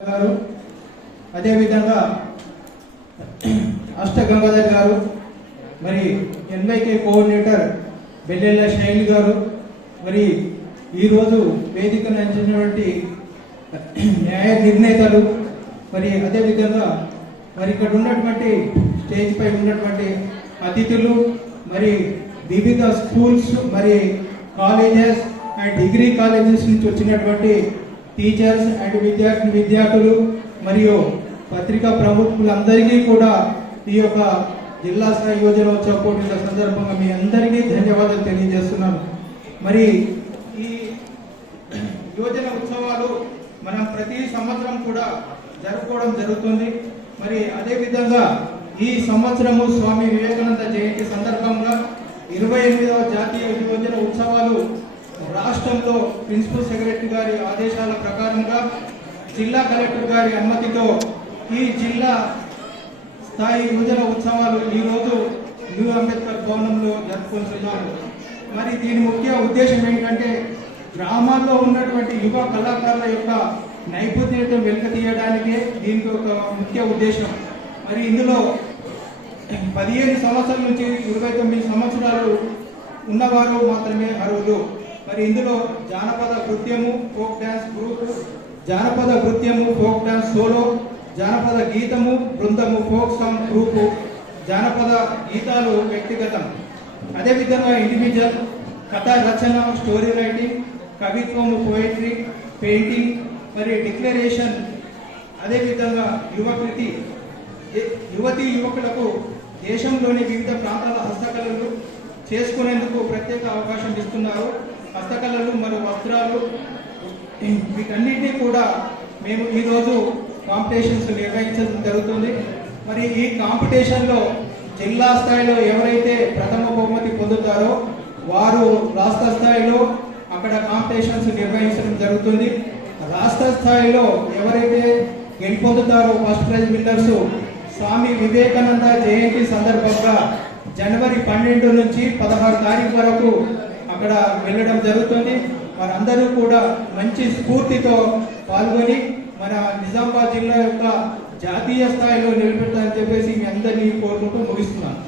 గారు. అదేవిధంగా అష్ట గంగాధర్ గారు మరి ఎన్వైకే కోఆర్డినేటర్ బెల్లెల్ల శైలి గారు. మరి ఈరోజు వేదికను అందించినటువంటి న్యాయ నిర్ణేతలు మరి అదేవిధంగా మరి ఇక్కడ ఉన్నటువంటి స్టేజ్ పై ఉన్నటువంటి అతిథులు మరి వివిధ స్కూల్స్ మరి కాలేజెస్ అండ్ డిగ్రీ కాలేజెస్ నుంచి వచ్చినటువంటి టీచర్స్ అండ్ విద్యార్థి విద్యార్థులు మరియు పత్రికా ప్రముఖులందరికీ కూడా ఈ యొక్క జిల్లా స్థాయి యోజనోత్సవ పోటీల సందర్భంగా మీ అందరికీ ధన్యవాదాలు తెలియజేస్తున్నాను. మరి ఈ యోజన ఉత్సవాలు మనం ప్రతి సంవత్సరం కూడా జరుపుకోవడం జరుగుతుంది. మరి అదేవిధంగా ఈ సంవత్సరము స్వామి వివేకానంద జయంతి సందర్భంగా ఇరవై ఎనిమిదవ జాతీయ యోజన ఉత్సవాలు రాష్ట్రంలో ప్రిన్సిపల్ సెక్రటరీ గారి ఆదేశాల ప్రకారంగా జిల్లా కలెక్టర్ గారి అనుమతితో ఈ జిల్లా స్థాయి యువజన ఉత్సవాలు ఈ రోజు న్యూ అంబేద్కర్ భవనంలో జరుపుకుంటున్నాము. మరి దీని ముఖ్య ఉద్దేశం ఏంటంటే గ్రామాల్లో ఉన్నటువంటి యువ కళాకారుల యొక్క నైపుణ్యతను తీయడానికే దీనికి ఒక ముఖ్య ఉద్దేశం. మరి ఇందులో పదిహేను సంవత్సరాల నుంచి ఇరవై తొమ్మిది సంవత్సరాలు ఉన్నవారు మాత్రమే అర్హులు. మరి ఇందులో జానపద నృత్యము ఫోక్ డ్యాన్స్ గ్రూప్ జానపద నృత్యము ఫోక్ డ్యాన్స్ సోలో జానపద గీతము బృందము ఫోక్ సాంగ్ గ్రూపు జానపద గీతాలు వ్యక్తిగతం. అదేవిధంగా ఇండివిజువల్ కథ రచన స్టోరీ రైటింగ్ కవిత్వము పోయిటరీ పెయింటింగ్ మరి డిక్లరేషన్. అదేవిధంగా యువకృతి యువతి యువకులకు దేశంలోని వివిధ ప్రాంతాల హస్తకళలు చేసుకునేందుకు ప్రత్యేక అవకాశం ఇస్తున్నారు. హస్తకళలు మరియు వస్త్రాలు వీటన్నిటినీ కూడా మేము ఈరోజు కాంపిటీషన్స్ నిర్వహించడం జరుగుతుంది. మరి ఈ కాంపిటీషన్లో జిల్లా స్థాయిలో ఎవరైతే ప్రథమ బహుమతి పొందుతారో వారు రాష్ట్ర స్థాయిలో అక్కడ కాంపిటీషన్స్ నిర్వహించడం జరుగుతుంది. రాష్ట్ర స్థాయిలో ఎవరైతే గెలుపొందుతారో first prize winners Swami Vivekananda జయంతి సందర్భంగా జనవరి పన్నెండు నుంచి పదహారు తారీఖు వరకు అక్కడ వెళ్ళడం జరుగుతుంది. వారందరూ కూడా మంచి స్ఫూర్తితో పాల్గొని మన నిజామాబాద్ జిల్లా యొక్క జాతీయ స్థాయిలో నిలబెట్టాలని చెప్పేసి మీ అందరినీ కోరుకుంటూ ముగిస్తున్నాను.